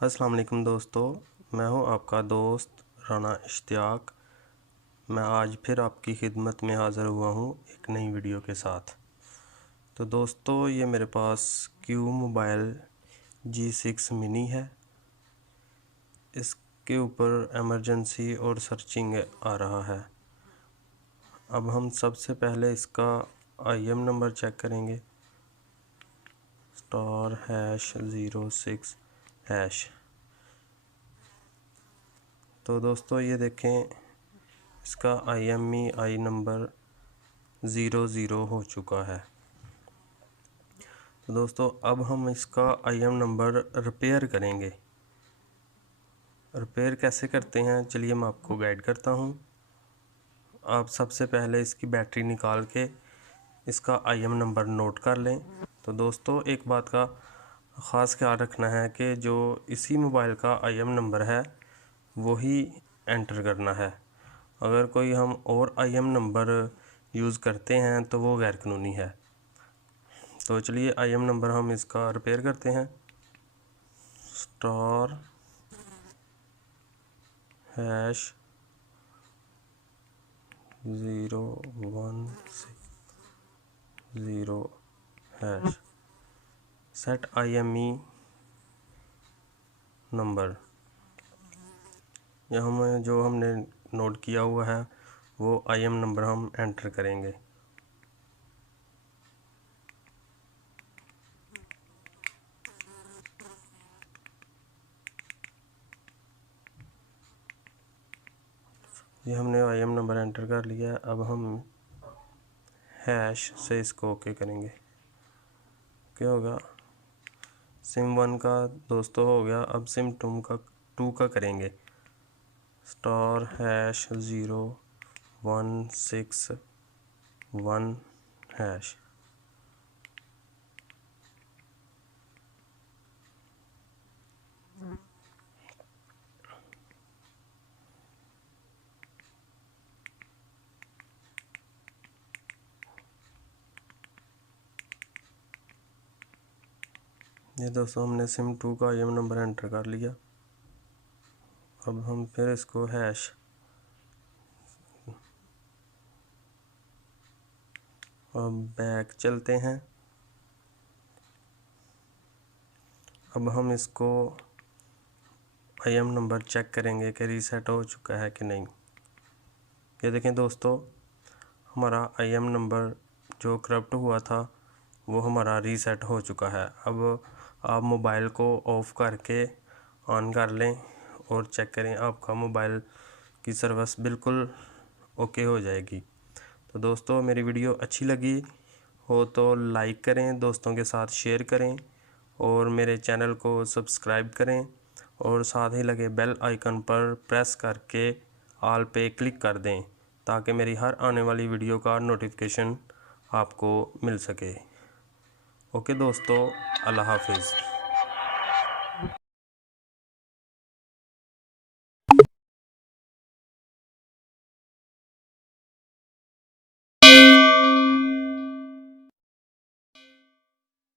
अस्सलाम वालेकुम दोस्तों, मैं हूं आपका दोस्त राना इश्तियाक। मैं आज फिर आपकी खिदमत में हाज़िर हुआ हूं एक नई वीडियो के साथ। तो दोस्तों, ये मेरे पास क्यू मोबाइल G6 मिनी है। इसके ऊपर इमरजेंसी और सर्चिंग आ रहा है। अब हम सबसे पहले इसका IM नंबर चेक करेंगे, *#06#। तो दोस्तों ये देखें, इसका IMEI नंबर 00 हो चुका है। तो दोस्तों अब हम इसका IM नंबर रिपेयर करेंगे। रिपेयर कैसे करते हैं, चलिए मैं आपको गाइड करता हूं। आप सबसे पहले इसकी बैटरी निकाल के इसका IM नंबर नोट कर लें। तो दोस्तों एक बात का ख़ास ख्याल रखना है कि जो इसी मोबाइल का IM नंबर है वही एंटर करना है। अगर कोई हम और IM नंबर यूज़ करते हैं तो वो गैर कानूनी है। तो चलिए IM नंबर हम इसका रिपेयर करते हैं। *##016#। सेट IME नंबर, यह हमें जो हमने नोट किया हुआ है वो IM नंबर हम एंटर करेंगे। ये हमने IM नंबर एंटर कर लिया है। अब हम हैश से इसको ओके करेंगे। क्या होगा, सिम 1 का दोस्तों हो गया। अब सिम 2 का करेंगे, *#0161#। ये दोस्तों हमने सिम 2 का IM नंबर एंटर कर लिया। अब हम फिर इसको हैश अब बैक चलते हैं। अब हम इसको IM नंबर चेक करेंगे कि रीसेट हो चुका है कि नहीं। ये देखें दोस्तों, हमारा IM नंबर जो करप्ट हुआ था वो हमारा रीसेट हो चुका है। अब आप मोबाइल को ऑफ़ करके ऑन कर लें और चेक करें, आपका मोबाइल की सर्विस बिल्कुल ओके हो जाएगी। तो दोस्तों मेरी वीडियो अच्छी लगी हो तो लाइक करें, दोस्तों के साथ शेयर करें और मेरे चैनल को सब्सक्राइब करें और साथ ही लगे बेल आइकन पर प्रेस करके ऑल पे क्लिक कर दें ताकि मेरी हर आने वाली वीडियो का नोटिफिकेशन आपको मिल सके। ओके दोस्तों, अल्लाह हाफिज़।